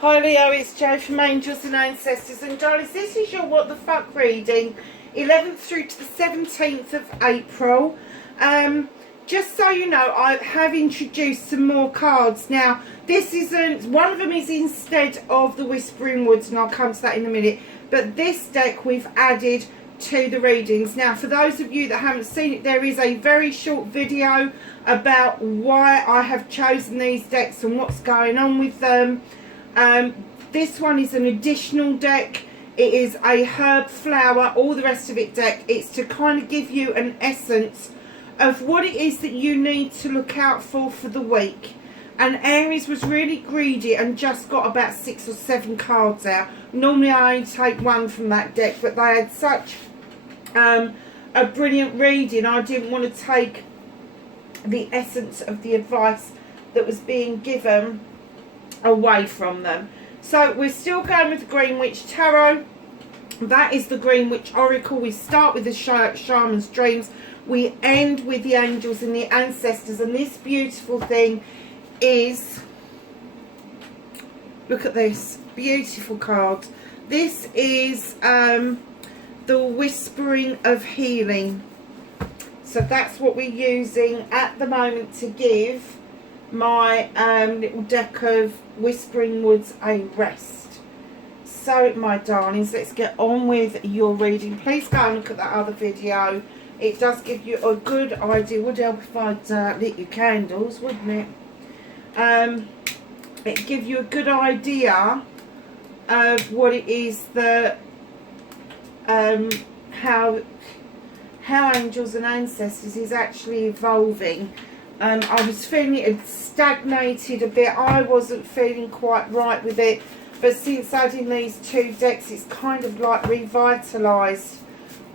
Hi Leo, it's Jo from Angels and Ancestors, and darlings, this is your What the Fuck reading, 11th through to the 17th of April. Just so you know, I have introduced some more cards. Now, this isn't, one of them is instead of the Whispering Woods, and I'll come to that in a minute, but this deck we've added to the readings. Now, for those of you that haven't seen it, there is a very short video about why I have chosen these decks and what's going on with them. This one is an additional deck. It is a herb, flower, all the rest of it deck. It's to kind of give you an essence of what it is that you need to look out for the week. And Aries was really greedy and just got about 6 or 7 cards out. Normally I only take one from that deck, but they had such a brilliant reading, I didn't want to take the essence of the advice that was being given away from them. So we're still going with the Greenwich Tarot. That is the Greenwich Oracle. We start with the Shaman's Dreams, we end with the Angels and the Ancestors, and this beautiful thing is, look at this beautiful card. This is the Whispering of Healing. So that's what we're using at the moment to give my little deck of Whispering Woods a rest. So my darlings, let's get on with your reading. Please go and look at that other video. It does give you a good idea. Would help if I'd lit your candles, wouldn't it? It gives you a good idea of what it is that how Angels and Ancestors is actually evolving. I was feeling it had stagnated a bit. I wasn't feeling quite right with it, but since adding these 2 decks, it's kind of like revitalised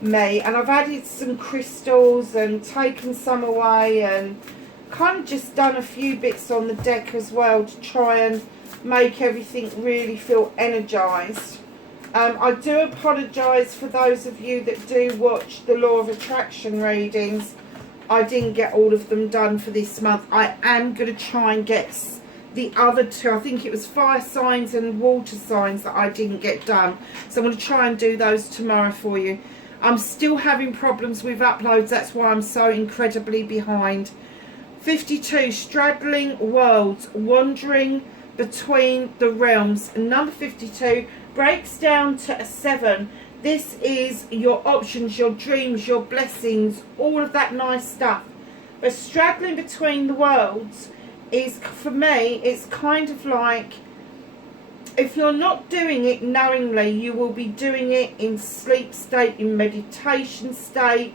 me. And I've added some crystals and taken some away, and kind of just done a few bits on the deck as well to try and make everything really feel energised. I do apologise for those of you that do watch the Law of Attraction readings. I didn't get all of them done for this month. I am going to try and get the other 2. I think it was fire signs and water signs that I didn't get done. So I'm going to try and do those tomorrow for you. I'm still having problems with uploads. That's why I'm so incredibly behind. 52, straddling worlds, wandering between the realms. And number 52 breaks down to a 7. This is your options, your dreams, your blessings, all of that nice stuff. But straddling between the worlds is, for me, it's kind of like, if you're not doing it knowingly, you will be doing it in sleep state, in meditation state.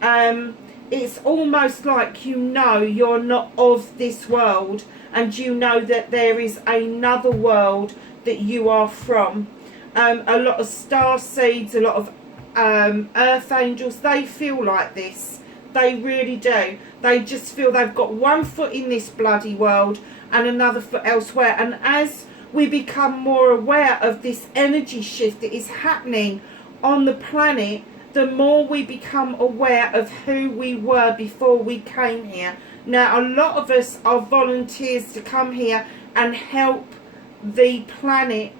It's almost like you know you're not of this world, and you know that there is another world that you are from. A lot of star seeds, a lot of earth angels, they feel like this. They really do. They just feel they've got one foot in this bloody world and another foot elsewhere. And as we become more aware of this energy shift that is happening on the planet, the more we become aware of who we were before we came here. Now, a lot of us are volunteers to come here and help the planet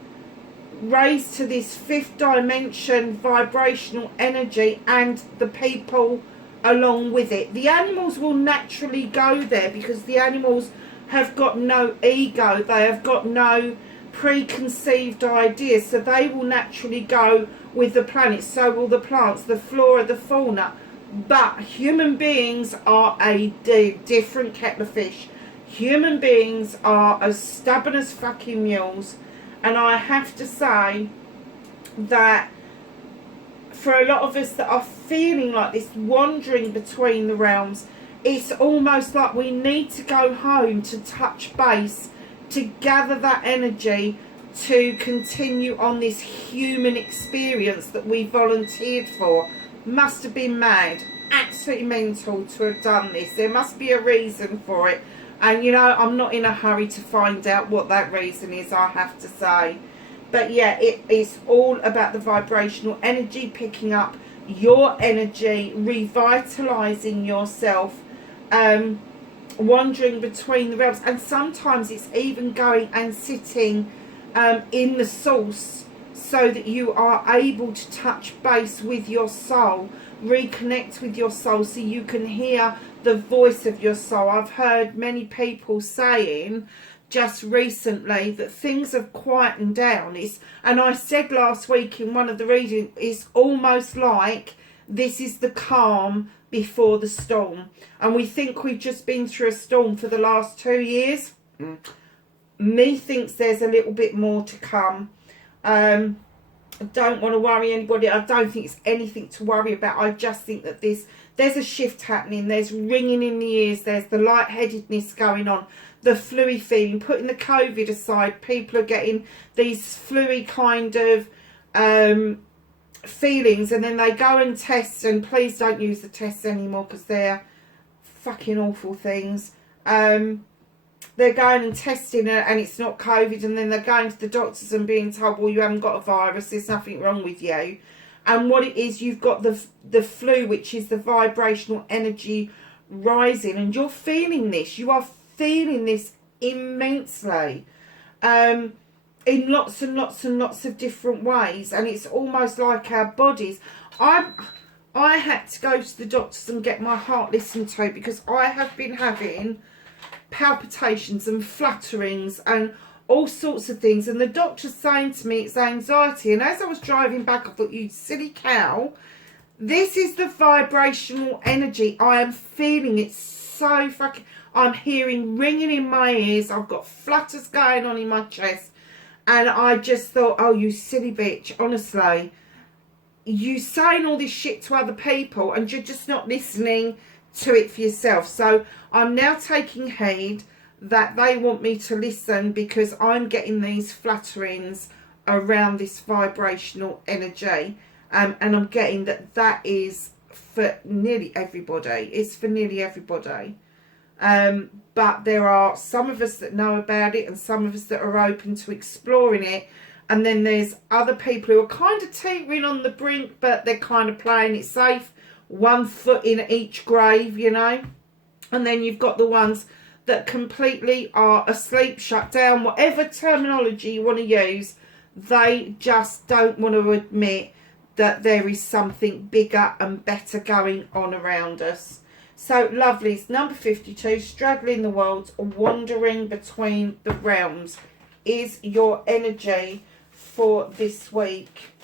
raise to this 5th dimension vibrational energy, and the people along with it. The animals will naturally go there because the animals have got no ego, they have got no preconceived ideas, so they will naturally go with the planet. So will the plants, the flora, the fauna. But human beings are a different kettle of fish. Human beings are as stubborn as fucking mules. And I have to say that for a lot of us that are feeling like this, wandering between the realms, it's almost like we need to go home to touch base, to gather that energy, to continue on this human experience that we volunteered for. Must have been mad, absolutely mental to have done this. There must be a reason for it. And, you know, I'm not in a hurry to find out what that reason is, I have to say. But, yeah, it is all about the vibrational energy, picking up your energy, revitalising yourself, wandering between the realms. And sometimes it's even going and sitting in the source, so that you are able to touch base with your soul, reconnect with your soul, so you can hear the voice of your soul. I've heard many people saying just recently that things have quietened down. And I said last week in one of the readings, it's almost like this is the calm before the storm. And we think we've just been through a storm for the last 2 years. Me thinks there's a little bit more to come. I don't want to worry anybody. I don't think it's anything to worry about. I just think that there's a shift happening. There's ringing in the ears. There's the lightheadedness going on. The flu feeling. Putting the COVID aside, people are getting these flu kind of feelings, and then they go and test, and please don't use the tests anymore because they're fucking awful things. They're going and testing it and it's not COVID, and then they're going to the doctors and being told, well, you haven't got a virus, there's nothing wrong with you. And what it is, you've got the flu, which is the vibrational energy rising, and you're feeling this. You are feeling this immensely, in lots and lots and lots of different ways, and it's almost like our bodies. I had to go to the doctors and get my heart listened to, because I have been having palpitations and flutterings and all sorts of things, and the doctor's saying to me it's anxiety. And as I was driving back, I thought, you silly cow, this is the vibrational energy. I am feeling it so fucking, I'm hearing ringing in my ears, I've got flutters going on in my chest, and I just thought, oh, you silly bitch, honestly, you saying all this shit to other people and you're just not listening to it for yourself. So I'm now taking heed that they want me to listen, because I'm getting these flutterings around this vibrational energy, and I'm getting that is for nearly everybody. It's for nearly everybody, but there are some of us that know about it and some of us that are open to exploring it, and then there's other people who are kind of teetering on the brink, but they're kind of playing it safe, 1 foot in each grave, you know. And then you've got the ones that completely are asleep, shut down, whatever terminology you want to use. They just don't want to admit that there is something bigger and better going on around us. So, lovelies, number 52, straddling the worlds, wandering between the realms, is your energy for this week.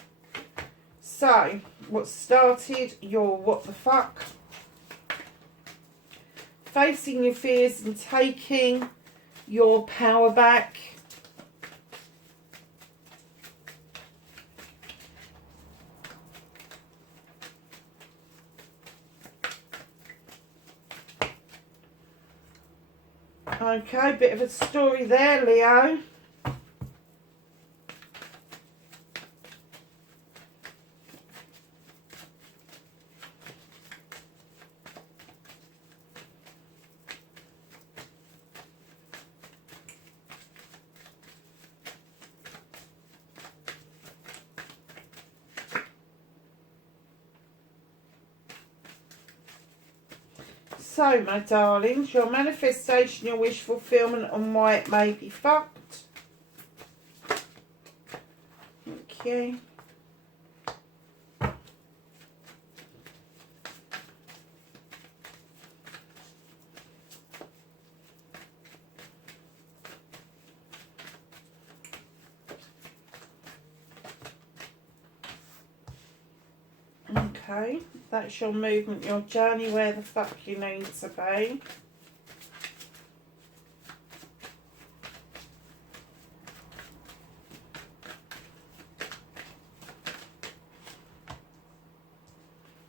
So, what started your what the fuck? Facing your fears and taking your power back. Okay, bit of a story there, Leo. So, my darlings, your manifestation, your wish fulfillment, and why it may be fucked. Okay. Okay, that's your movement, your journey, where the fuck you need to be.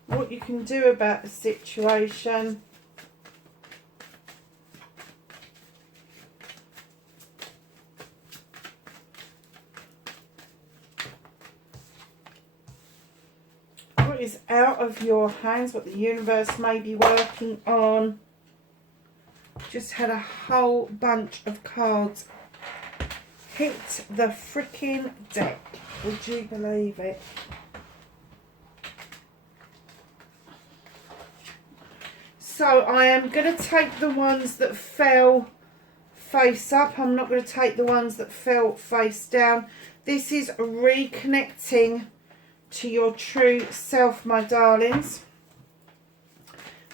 What you can do about the situation. Is out of your hands, what the universe may be working on. Just had a whole bunch of cards hit the freaking deck. Would you believe it? So I am going to take the ones that fell face up. I'm not going to take the ones that fell face down. This is reconnecting to your true self, my darlings.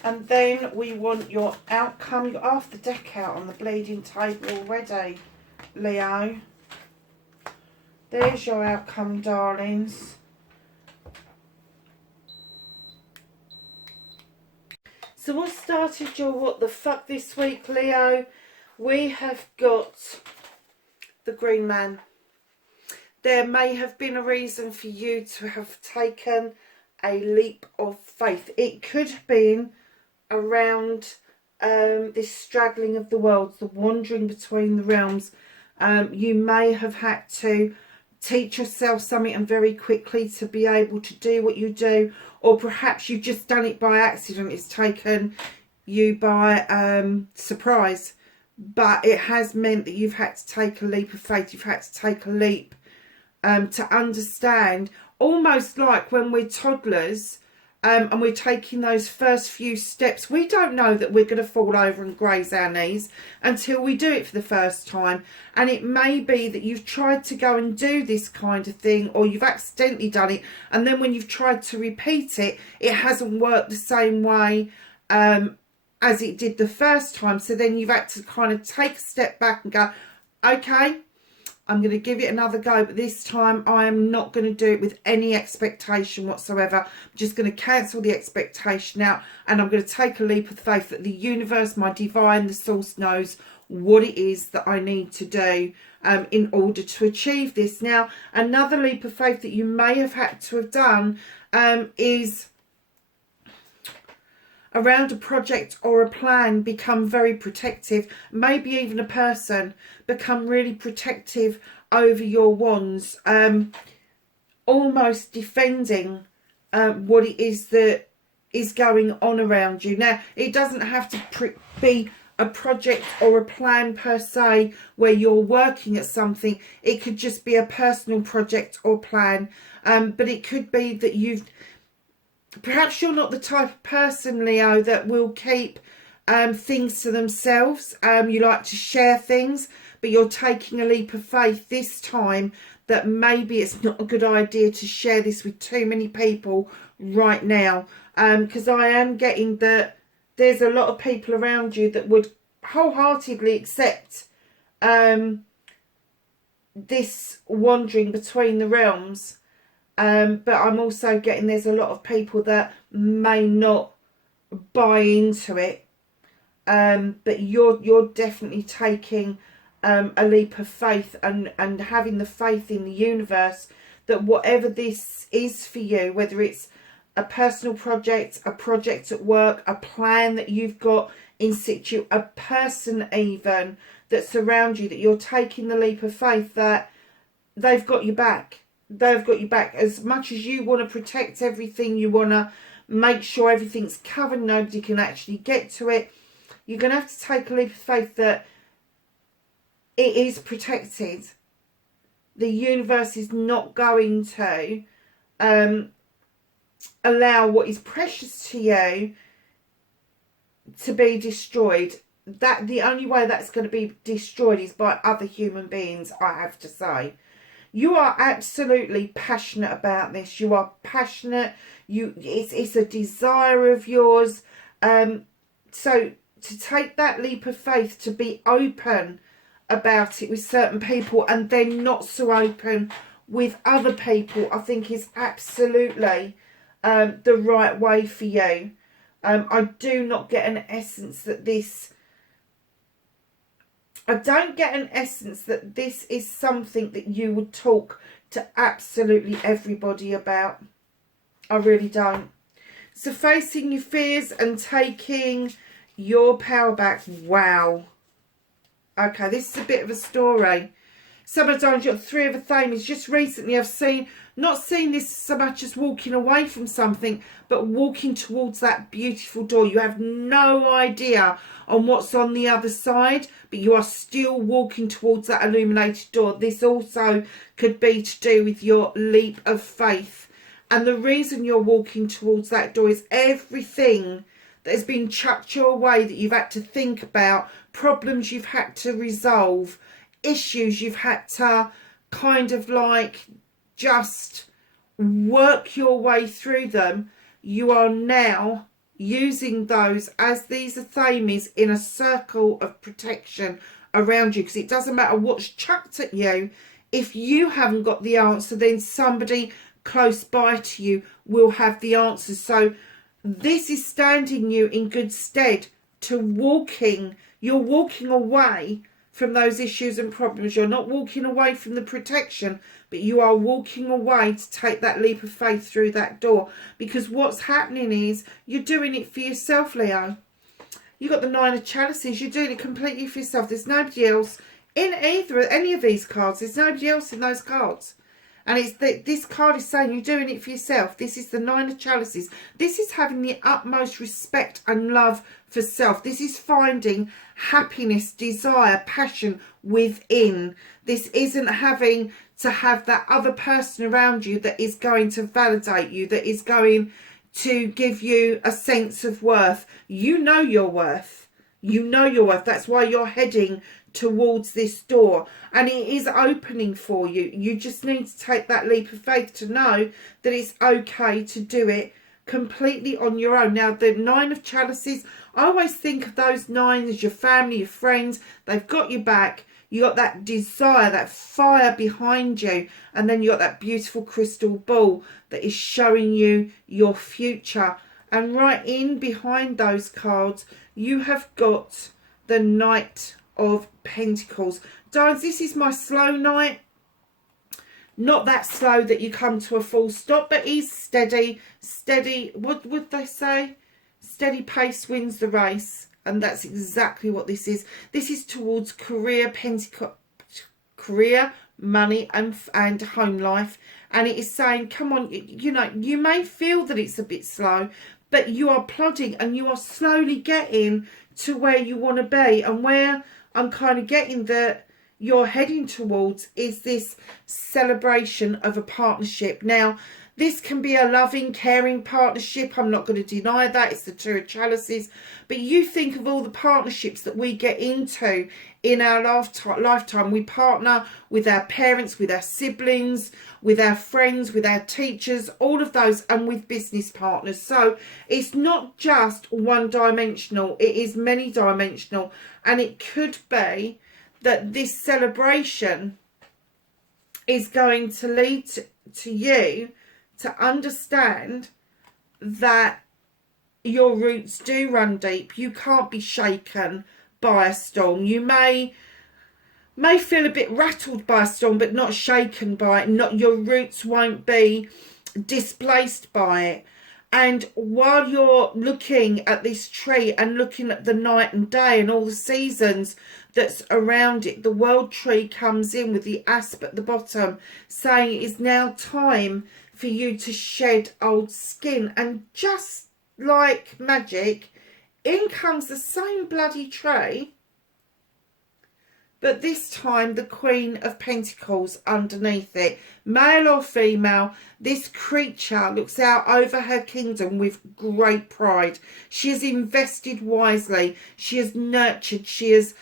And then we want your outcome. You've got half the deck out on the bleeding table already, Leo. There's your outcome, darlings. So what started your what the fuck this week, Leo? We have got the Green Man. There may have been a reason for you to have taken a leap of faith. It could have been around this straggling of the worlds, the wandering between the realms. You may have had to teach yourself something and very quickly to be able to do what you do, or perhaps you've just done it by accident. It's taken you by surprise, but it has meant that you've had to take a leap of faith. You've had to take a leap to understand, almost like when we're toddlers and we're taking those first few steps. We don't know that we're going to fall over and graze our knees until we do it for the first time. And it may be that you've tried to go and do this kind of thing, or you've accidentally done it, and then when you've tried to repeat it, it hasn't worked the same way as it did the first time. So then you've had to kind of take a step back and go, okay, I'm going to give it another go, but this time I am not going to do it with any expectation whatsoever. I'm just going to cancel the expectation out, and I'm going to take a leap of faith that the universe, my divine, the source, knows what it is that I need to do in order to achieve this. Now, another leap of faith that you may have had to have done is around a project or a plan. Become very protective. Maybe even a person become really protective over your wands, almost defending what it is that is going on around you. Now, it doesn't have to be a project or a plan per se where you're working at something. It could just be a personal project or plan, but it could be that perhaps you're not the type of person, Leo, that will keep things to themselves. You like to share things, but you're taking a leap of faith this time that maybe it's not a good idea to share this with too many people right now. Because I am getting that there's a lot of people around you that would wholeheartedly accept this wandering between the realms. But I'm also getting there's a lot of people that may not buy into it. But you're definitely taking a leap of faith and having the faith in the universe that whatever this is for you, whether it's a personal project, a project at work, a plan that you've got in situ, a person even that's around you, that you're taking the leap of faith that they've got your back. They've got your back. As much as you want to protect everything, you want to make sure everything's covered, nobody can actually get to it, you're going to have to take a leap of faith that it is protected. The universe is not going to allow what is precious to you to be destroyed. That the only way that's going to be destroyed is by other human beings, I have to say. You are absolutely passionate about this. You are passionate. It's a desire of yours. So to take that leap of faith, to be open about it with certain people and then not so open with other people, I think is absolutely the right way for you. I do not get an essence that this... I don't get an essence that this is something that you would talk to absolutely everybody about. I really don't. So facing your fears and taking your power back. Wow. Okay, this is a bit of a story. Sometimes you've got Three of Athame. Just recently I've not seen this so much as walking away from something, but walking towards that beautiful door. You have no idea on what's on the other side, but you are still walking towards that illuminated door. This also could be to do with your leap of faith. And the reason you're walking towards that door is everything that has been chucked your way that you've had to think about, problems you've had to resolve, issues you've had to kind of like just work your way through them. You are now using those as these are thamies in a circle of protection around you, because it doesn't matter what's chucked at you. If you haven't got the answer, then somebody close by to you will have the answer. So this is standing you in good stead to you're walking away from those issues and problems. You're not walking away from the protection, but you are walking away to take that leap of faith through that door. Because what's happening is you're doing it for yourself, Leo. You got the Nine of Chalices. You're doing it completely for yourself. There's nobody else in any of these cards. There's nobody else in those cards. And it's this card is saying you're doing it for yourself. This is the Nine of Chalices. This is having the utmost respect and love for self. This is finding happiness, desire, passion within. This isn't having to have that other person around you that is going to validate you, that is going to give you a sense of worth. You know your worth. You know your worth. That's why you're heading towards this door, and it is opening for you. You just need to take that leap of faith to know that it's okay to do it completely on your own. Now, the Nine of Chalices, I always think of those nine as your family, your friends. They've got your back. You got that desire, that fire behind you, and then you got that beautiful crystal ball that is showing you your future. And right in behind those cards, you have got the Knight of Pentacles. Darlings, this is my slow knight. Not that slow that you come to a full stop, but he's steady. What would they say? Steady pace wins the race. And that's exactly what this is. This is towards career, career, money, and home life. And it is saying, come on, you know, you may feel that it's a bit slow, but you are plodding and you are slowly getting to where you want to be. And where I'm kind of getting that you're heading towards is this celebration of a partnership. Now, this can be a loving, caring partnership. I'm not going to deny that. It's the Two of Chalices. But you think of all the partnerships that we get into in our lifetime. We partner with our parents, with our siblings, with our friends, with our teachers, all of those, and with business partners. So it's not just one-dimensional. It is many-dimensional. And it could be that this celebration is going to lead to you to understand that your roots do run deep. You can't be shaken by a storm. You may feel a bit rattled by a storm, but not shaken by it. Not, your roots won't be displaced by it. And while you're looking at this tree and looking at the night and day and all the seasons that's around it, the world tree comes in with the asp at the bottom, saying it is now time for you to shed old skin. And just like magic, in comes the same bloody tray, but this time the Queen of Pentacles underneath it. Male or female, this creature looks out over her kingdom with great pride. She has invested wisely. She has nurtured. She has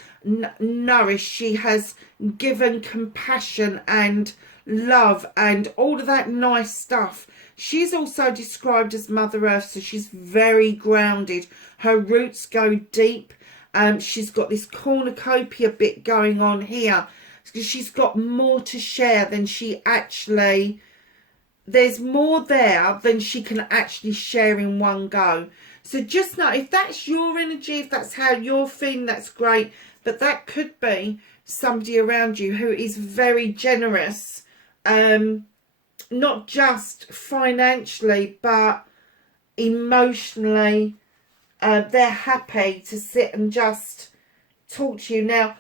nourished. She has given compassion and love and all of that nice stuff. She's also described as Mother Earth, so she's very grounded. Her roots go deep. She's got this cornucopia bit going on here. She's got more to share than she actually... There's more there than she can actually share in one go. So just know, if that's your energy, if that's how you're feeling, that's great. But that could be somebody around you who is very generous. Not just financially, but emotionally. They're happy to sit and just talk to you. Now,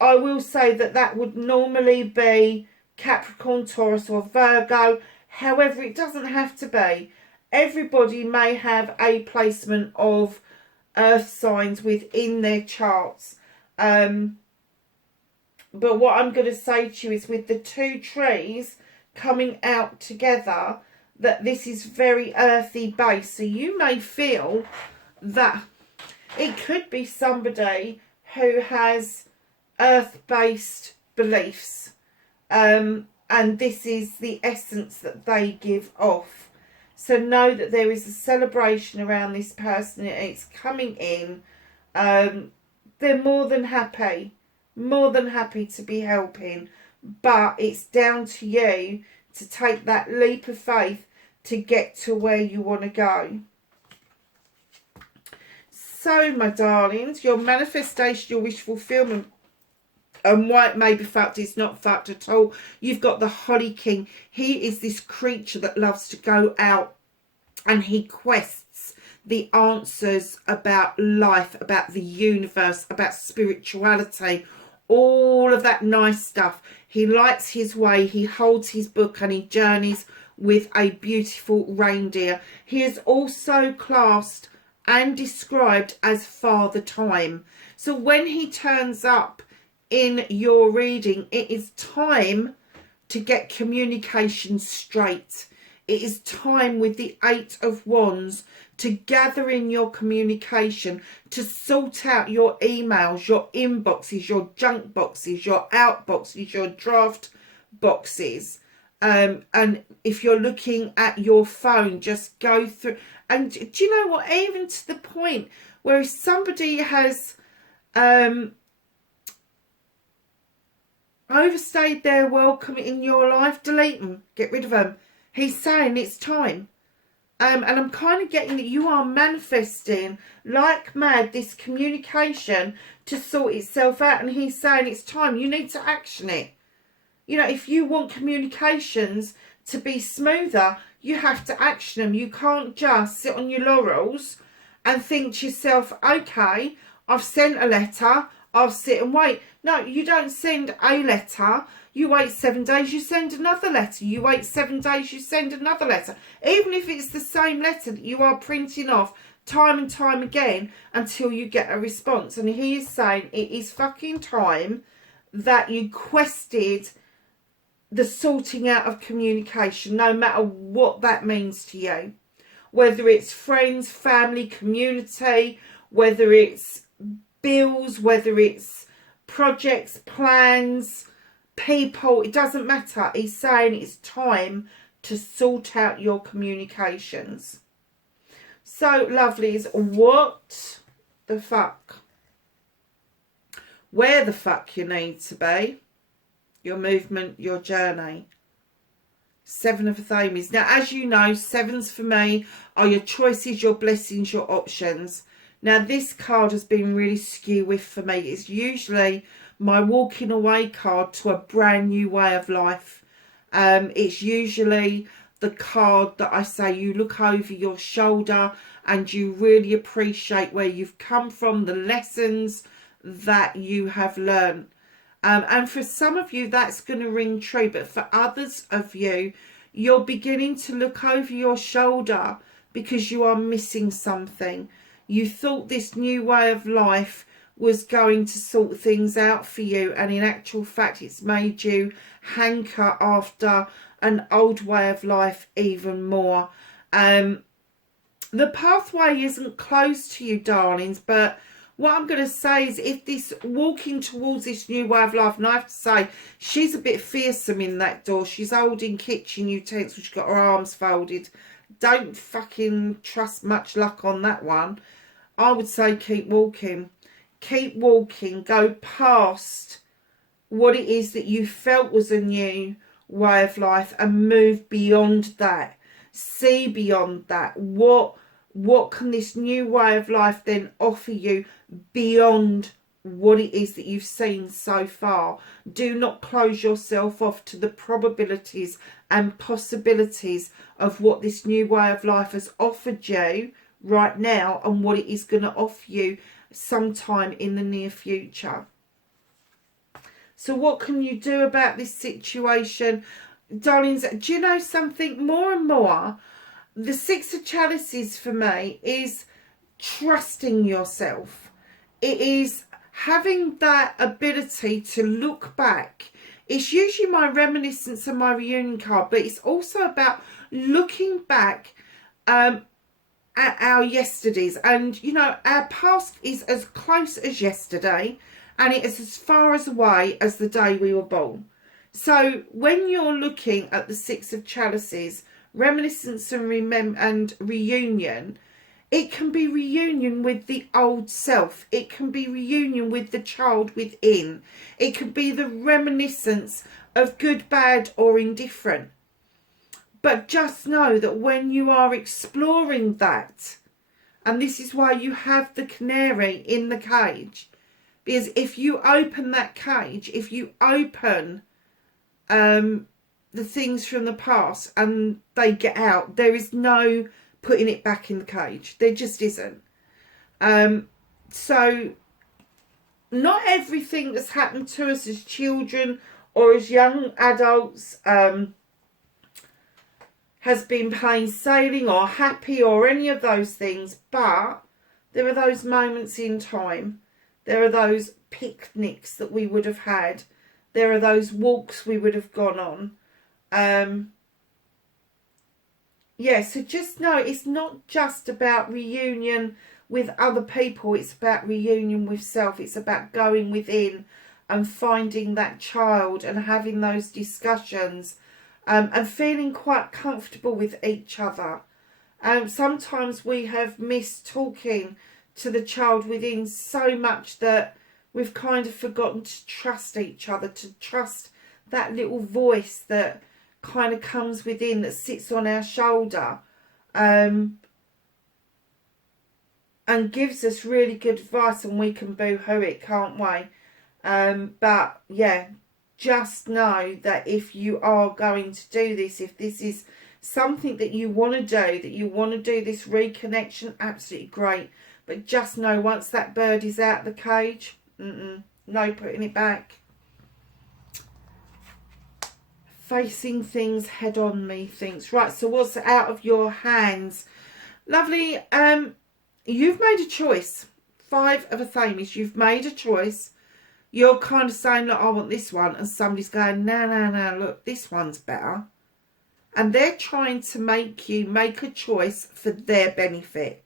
I will say that that would normally be Capricorn, Taurus or Virgo. However, it doesn't have to be. Everybody may have a placement of earth signs within their charts. But what I'm going to say to you is, with the two trees coming out together, that this is very earthy base. So you may feel that it could be somebody who has earth-based beliefs, and this is the essence that they give off. So know that there is a celebration around this person. It's coming in. They're more than happy to be helping, but it's down to you to take that leap of faith to get to where you want to go. So, my darlings, your manifestation, your wish fulfillment, and why it may be fucked, it's not fucked at all. You've got the Holly King. He is this creature that loves to go out and he quests the answers about life, about the universe, about spirituality, all of that nice stuff. He lights his way, he holds his book, and he journeys with a beautiful reindeer. He is also classed and described as Father Time. So when he turns up in your reading, it is time to get communication straight. It is time with the Eight of Wands to gather in your communication, to sort out your emails, your inboxes, your junk boxes, your outboxes, your draft boxes. And if you're looking at your phone, just go through. And do you know what? Even to the point where if somebody has overstayed their welcome in your life, delete them, get rid of them. He's saying it's time. And I'm kind of getting that you are manifesting like mad this communication to sort itself out. And he's saying it's time. You need to action it. You know, if you want communications to be smoother, you have to action them. You can't just sit on your laurels and think to yourself, okay, I've sent a letter, I'll sit and wait. No, you don't send a letter. You wait 7 days, you send another letter. You wait 7 days, you send another letter. Even if it's the same letter that you are printing off time and time again until you get a response. And he is saying it is fucking time that you quested the sorting out of communication, no matter what that means to you. Whether it's friends, family, community, whether it's bills, whether it's projects, plans, people, it doesn't matter. He's saying it's time to sort out your communications. So, lovelies, what the fuck? Where the fuck you need to be? Your movement, your journey. Seven of Thames. Now, as you know, sevens for me are your choices, your blessings, your options. Now, this card has been really skew with for me. It's usually my walking away card to a brand new way of life. It's usually the card that I say you look over your shoulder and you really appreciate where you've come from, the lessons that you have learned. And for some of you, that's going to ring true. But for others of you, you're beginning to look over your shoulder because you are missing something. You thought this new way of life was going to sort things out for you, and in actual fact it's made you hanker after an old way of life even more. The pathway isn't closed to you, darlings, but what I'm going to say is if this walking towards this new way of life, and I have to say she's a bit fearsome in that door. She's holding kitchen utensils, she's got her arms folded. Don't fucking trust much luck on that one. I would say keep walking. Keep walking. Go past what it is that you felt was a new way of life and move beyond that. See beyond that. What can this new way of life then offer you beyond what it is that you've seen so far? Do not close yourself off to the probabilities and possibilities of what this new way of life has offered you right now and what it is going to offer you sometime in the near future. So what can you do about this situation? Darlings, do you know something? More and more, the Six of Chalices for me is trusting yourself. It is having that ability to look back. It's usually my reminiscence and my reunion card, but it's also about looking back our yesterdays. And, you know, our past is as close as yesterday, and it is as far as away as the day we were born. So when you're looking at the Six of Chalices, reminiscence and reunion, it can be reunion with the old self. It can be reunion with the child within. It can be the reminiscence of good, bad, or indifferent. But just know that when you are exploring that, and this is why you have the canary in the cage, because if you open that cage, if you open the things from the past and they get out, there is no putting it back in the cage. There just isn't. So not everything that's happened to us as children or as young adults has been plain sailing or happy or any of those things, but there are those moments in time. There are those picnics that we would have had. There are those walks we would have gone on. Yeah, so just know it's not just about reunion with other people. It's about reunion with self. It's about going within and finding that child and having those discussions and feeling quite comfortable with each other. Sometimes we have missed talking to the child within so much that we've kind of forgotten to trust each other, to trust that little voice that kind of comes within, that sits on our shoulder and gives us really good advice, and we can boo-hoo it, can't we? But yeah, just know that if you are going to do this, if this is something that you want to do, that you want to do this reconnection, absolutely great. But just know once that bird is out of the cage, no putting it back. Facing things head on, methinks. Right, so what's out of your hands? Lovely. You've made a choice. 5 of Athames. You've made a choice. You're kind of saying, look, I want this one. And somebody's going, no, look, this one's better. And they're trying to make you make a choice for their benefit.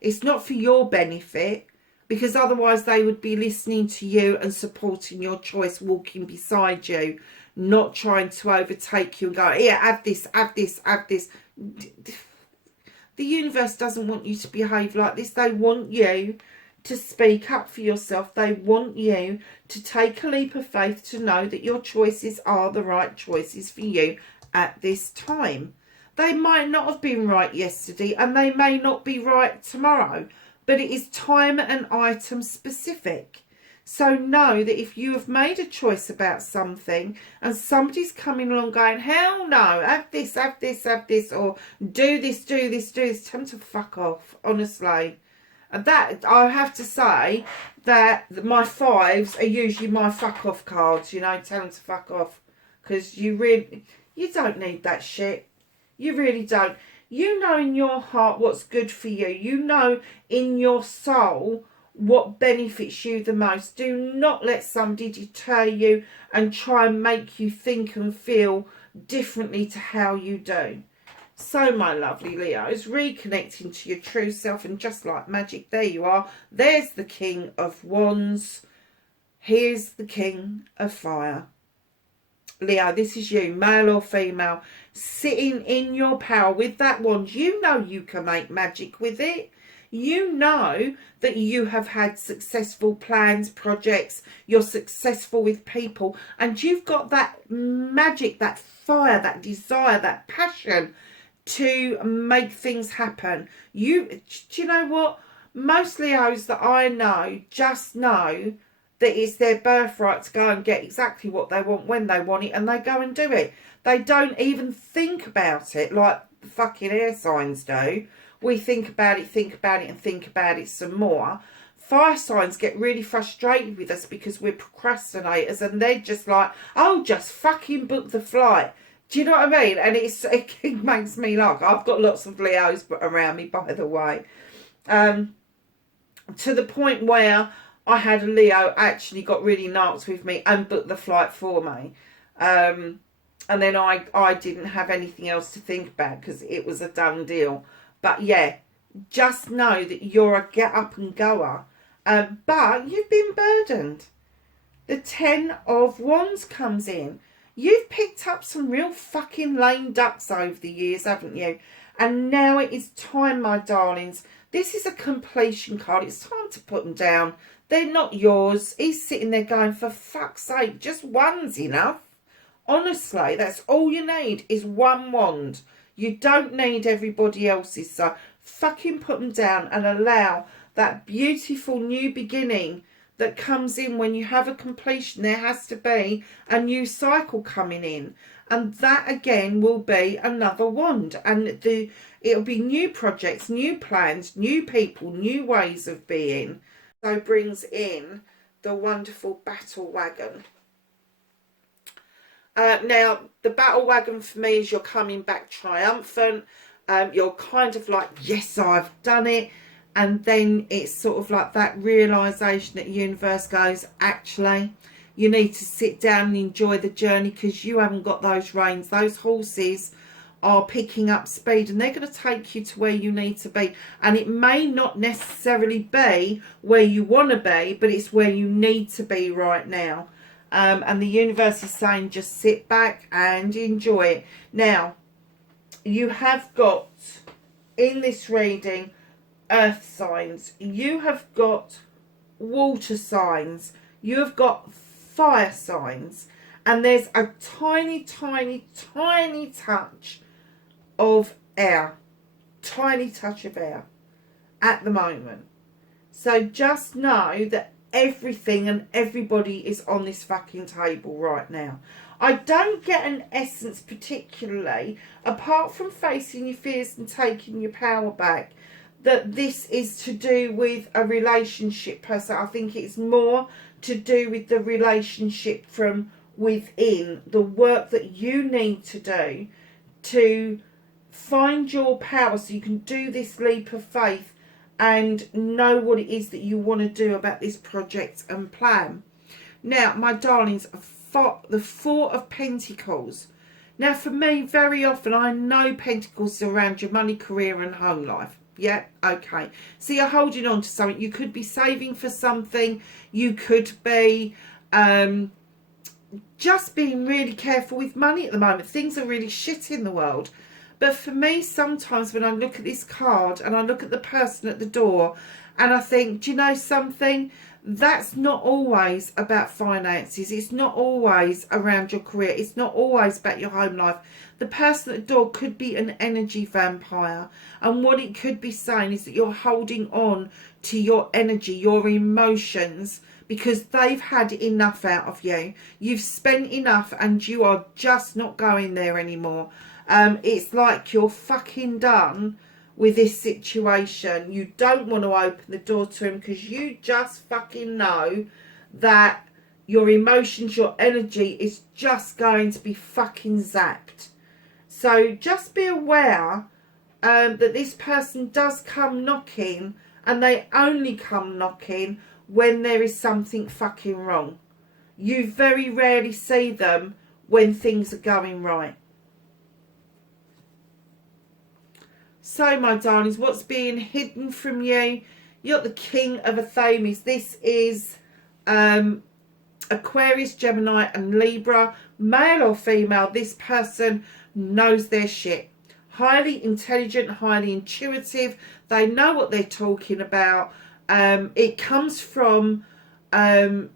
It's not for your benefit, because otherwise they would be listening to you and supporting your choice, walking beside you, not trying to overtake you and go, here, have this, have this, have this. The universe doesn't want you to behave like this. They want you to speak up for yourself. They want you to take a leap of faith to know that your choices are the right choices for you at this time. They might not have been right yesterday, and they may not be right tomorrow, but it is time and item specific. So know that if you have made a choice about something and somebody's coming along going, hell no, have this, have this, have this, or do this, do this, do this, tell them to fuck off, honestly. And that, I have to say that my 5s are usually my fuck off cards, you know, tell them to fuck off. Because you don't need that shit. You really don't. You know in your heart what's good for you. You know in your soul what benefits you the most. Do not let somebody deter you and try and make you think and feel differently to how you do. So, my lovely Leos, reconnecting to your true self, and just like magic, there you are. There's the King of Wands. Here's the King of Fire. Leo, this is you, male or female, sitting in your power with that wand. You know you can make magic with it. You know that you have had successful plans, projects, you're successful with people, and you've got that magic, that fire, that desire, that passion to make things happen. Do you know what? Most Leos that I know just know that it's their birthright to go and get exactly what they want when they want it, and they go and do it. They don't even think about it like the fucking air signs do. We think about it, and think about it some more. Fire signs get really frustrated with us because we're procrastinators, and they're just like, oh, just fucking book the flight. Do you know what I mean? And it makes me laugh. I've got lots of Leos around me, by the way. To the point where I had a Leo actually got really narked with me and booked the flight for me. And then I didn't have anything else to think about because it was a done deal. But yeah, just know that you're a get up and goer. But you've been burdened. The 10 of Wands comes in. You've picked up some real fucking lame ducks over the years, haven't you? And now it is time, my darlings. This is a completion card. It's time to put them down. They're not yours. He's sitting there going, for fuck's sake, just one's enough. Honestly, that's all you need is one wand. You don't need everybody else's. So fucking put them down and allow that beautiful new beginning that comes in when you have a completion. There has to be a new cycle coming in, and that again will be another wand, and it'll be new projects, new plans, new people, new ways of being. So brings in the wonderful battle wagon. Now the battle wagon for me is you're coming back triumphant. You're kind of like, yes, I've done it. And then it's sort of like that realisation that the universe goes, actually, you need to sit down and enjoy the journey, because you haven't got those reins. Those horses are picking up speed and they're going to take you to where you need to be. And it may not necessarily be where you want to be, but it's where you need to be right now. And the universe is saying, just sit back and enjoy it. Now, you have got, in this reading, earth signs, you have got water signs, you have got fire signs, and there's a tiny touch of air, at the moment. So just know that everything and everybody is on this fucking table right now. I don't get an essence particularly, apart from facing your fears and taking your power back, that this is to do with a relationship per se. I think it's more to do with the relationship from within, the work that you need to do to find your power so you can do this leap of faith and know what it is that you want to do about this project and plan. Now, my darlings, the Four of Pentacles. Now, for me, very often, I know Pentacles is around your money, career and home life. Yeah, okay. So you're holding on to something. You could be saving for something. You could be just being really careful with money at the moment. Things are really shit in the world. But for me, sometimes when I look at this card and I look at the person at the door and I think, do you know something? That's not always about finances. It's not always around your career. It's not always about your home life. The person at the door could be an energy vampire. And what it could be saying is that you're holding on to your energy, your emotions, because they've had enough out of you. You've spent enough and you are just not going there anymore. It's like you're fucking done with this situation. You don't want to open the door to him because you just fucking know that your emotions, your energy is just going to be fucking zapped. So just be aware that this person does come knocking, and they only come knocking when there is something fucking wrong. You very rarely see them when things are going right. So, my darlings, what's being hidden from you? You're the King of Athames. This is Aquarius, Gemini and Libra. Male or female, this person knows their shit. Highly intelligent, highly intuitive. They know what they're talking about. It comes from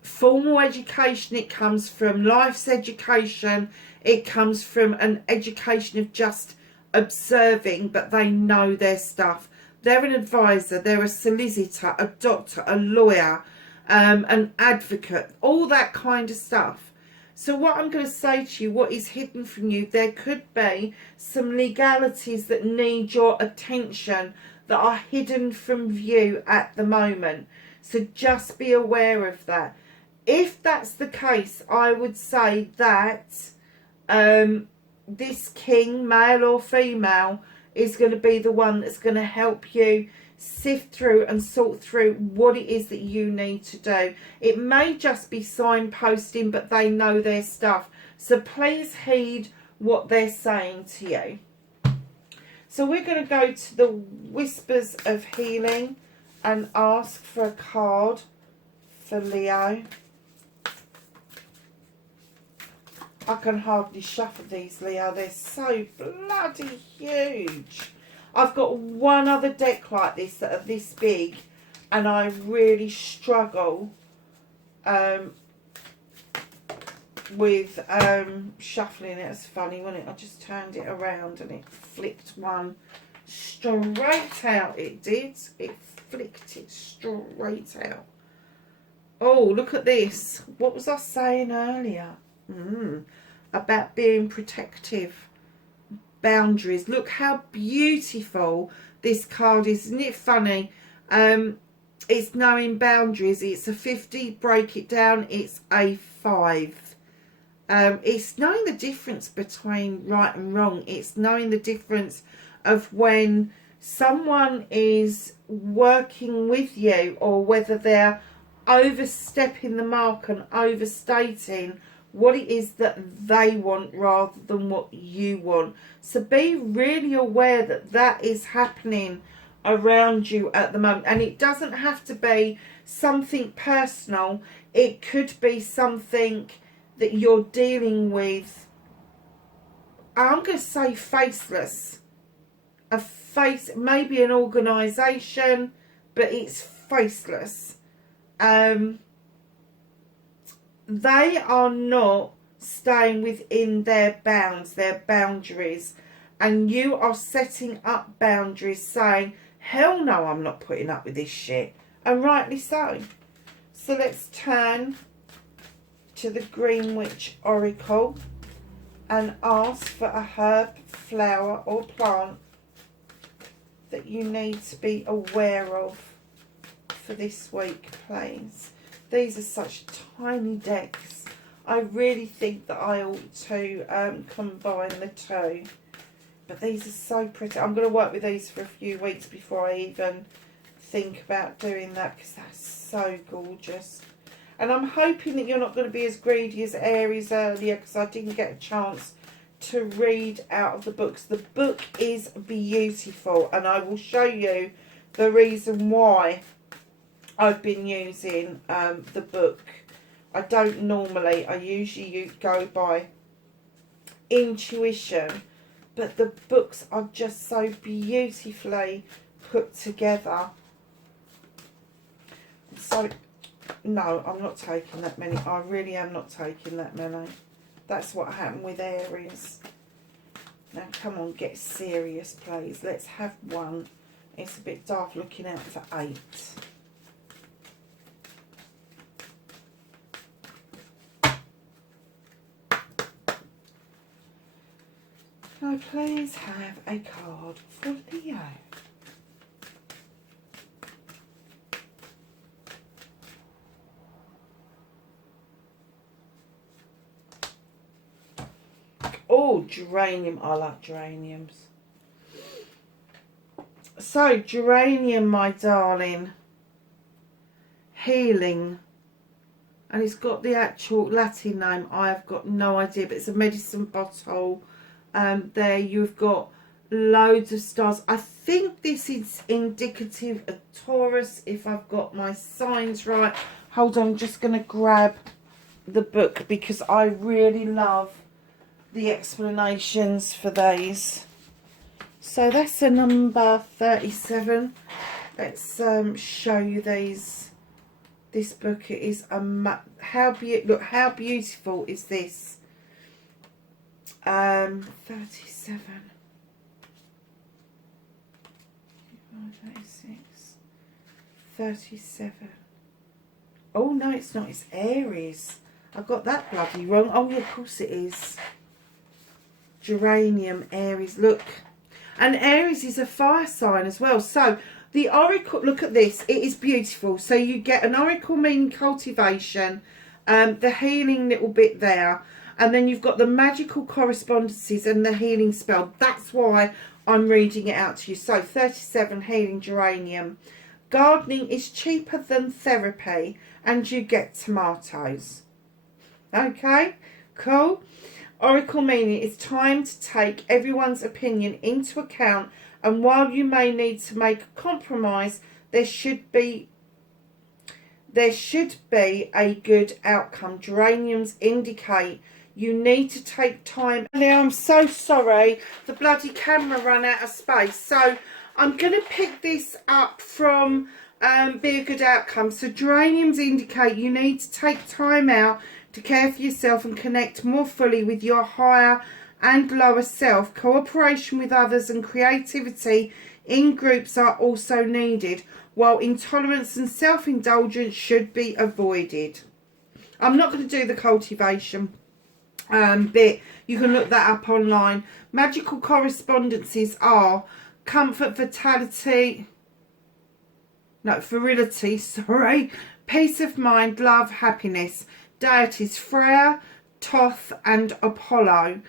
formal education. It comes from life's education. It comes from an education of just observing, but they know their stuff. They're an advisor, they're a solicitor, a doctor, a lawyer, an advocate, all that kind of stuff. So what I'm going to say to you, what is hidden from you, there could be some legalities that need your attention that are hidden from view at the moment. So just be aware of that. If that's the case, I would say that this king, male or female, is going to be the one that's going to help you sift through and sort through what it is that you need to do. It may just be signposting, but they know their stuff. So please heed what they're saying to you. So we're going to go to the Whispers of Healing and ask for a card for Leo. I can hardly shuffle these, Leo. They're so bloody huge. I've got one other deck like this that are this big, and I really struggle with shuffling it. It's funny, wasn't it? I just turned it around and it flicked one straight out. It did. It flicked it straight out. Oh, look at this. What was I saying earlier? About being protective. Boundaries. Look how beautiful this card is. Isn't it funny? It's knowing boundaries. It's a 50. Break it down. It's a 5. It's knowing the difference between right and wrong. It's knowing the difference of when someone is working with you or whether they're overstepping the mark and overstating what it is that they want rather than what you want. So be really aware that that is happening around you at the moment. And it doesn't have to be something personal. It could be something that you're dealing with. I'm going to say faceless. A face, maybe an organisation, but it's faceless. They are not staying within their bounds, their boundaries, and you are setting up boundaries saying, hell no, I'm not putting up with this shit, and rightly so. So let's turn to the Greenwich Oracle and ask for a herb, flower or plant that you need to be aware of for this week, please. These are such tiny decks. I really think that I ought to combine the two. But these are so pretty. I'm going to work with these for a few weeks before I even think about doing that, because that's so gorgeous. And I'm hoping that you're not going to be as greedy as Aries earlier, because I didn't get a chance to read out of the books. The book is beautiful, and I will show you the reason why I've been using the book. I don't normally. I usually go by intuition, but the books are just so beautifully put together. So, no, I'm not taking that many. I really am not taking that many. That's what happened with Aries. Now, come on, get serious, please. Let's have one. It's a bit dark looking out for 8. Can I please have a card for Leo? Oh, geranium. I like geraniums. So, geranium, my darling. Healing. And it's got the actual Latin name. I have got no idea, but it's a medicine bottle. There you've got loads of stars. I think this is indicative of Taurus, if I've got my signs right. Hold on, I'm just going to grab the book because I really love the explanations for these. So that's a number 37. Let's show you these. This book, it is a look how beautiful is this. 37, 36, 37. Oh no, it's not. It's Aries. I got that bloody wrong. Oh yeah, of course it is. Geranium, Aries. Look, and Aries is a fire sign as well. So the oracle. Look at this. It is beautiful. So you get an oracle meaning cultivation. The healing little bit there. And then you've got the magical correspondences and the healing spell. That's why I'm reading it out to you. So 37, healing geranium. Gardening is cheaper than therapy and you get tomatoes. Okay, cool. Oracle meaning, it's time to take everyone's opinion into account, and while you may need to make a compromise, there should be a good outcome. Geraniums indicate you need to take time. Now, I'm so sorry, the bloody camera ran out of space. So I'm going to pick this up from Be a Good Outcome. So geraniums indicate you need to take time out to care for yourself and connect more fully with your higher and lower self. Cooperation with others and creativity in groups are also needed, while intolerance and self-indulgence should be avoided. I'm not going to do the cultivation bit. You can look that up online. Magical correspondences are comfort, virility, peace of mind, love, happiness. Deities Freya, Thoth and Apollo.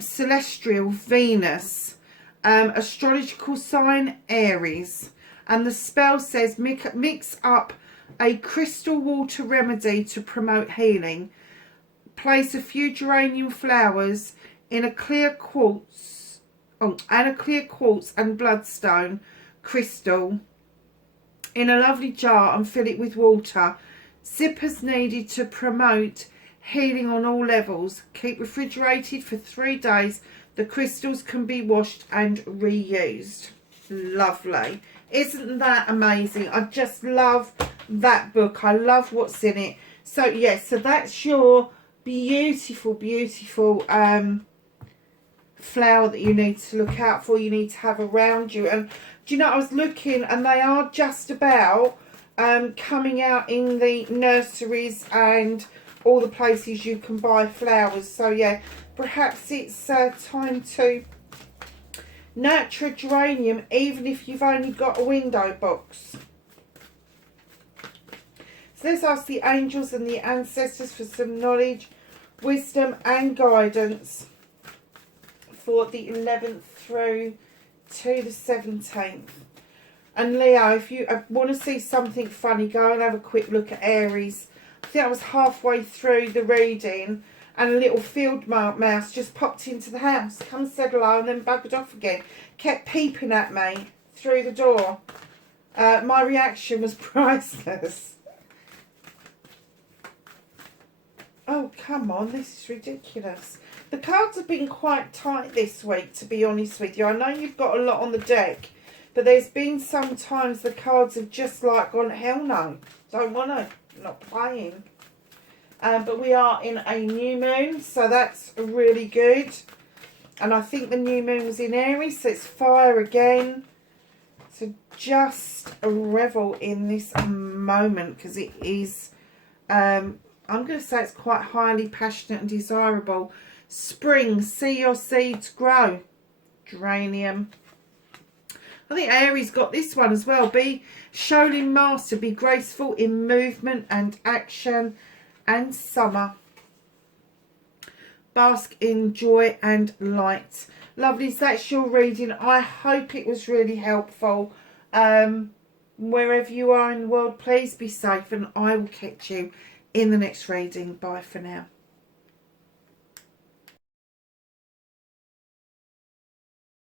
Celestial Venus. Astrological sign Aries. And the spell says mix up a crystal water remedy to promote healing. Place a few geranium flowers in a clear quartz and bloodstone crystal in a lovely jar and fill it with water. Zip as needed to promote healing on all levels. Keep refrigerated for 3 days. The crystals can be washed and reused. Lovely. Isn't that amazing? I just love that book. I love what's in it. So yes, so that's your beautiful flower that you need to look out for, you need to have around you. And do you know, I was looking and they are just about coming out in the nurseries and all the places you can buy flowers. So yeah, perhaps it's time to nurture a geranium, even if you've only got a window box. So let's ask the angels and the ancestors for some knowledge, wisdom and guidance for the 11th through to the 17th. And Leo, if you want to see something funny, go and have a quick look at Aries. I think I was halfway through the reading and a little field mouse just popped into the house, come said hello and then buggered off again. Kept peeping at me through the door. My reaction was priceless. Oh, come on, this is ridiculous. The cards have been quite tight this week, to be honest with you. I know you've got a lot on the deck, but there's been some times the cards have just like gone, hell no, don't want to, not playing. But we are in a new moon, so that's really good. And I think the new moon was in Aries, so it's fire again. So just revel in this moment, because it is, I'm going to say it's quite highly passionate and desirable. Spring, see your seeds grow. Geranium. I think Aries got this one as well. Be Shaolin Master, be graceful in movement and action. And summer. Bask in joy and light. Lovelies, that's your reading. I hope it was really helpful. Wherever you are in the world, please be safe, and I will catch you in the next reading. Bye for now.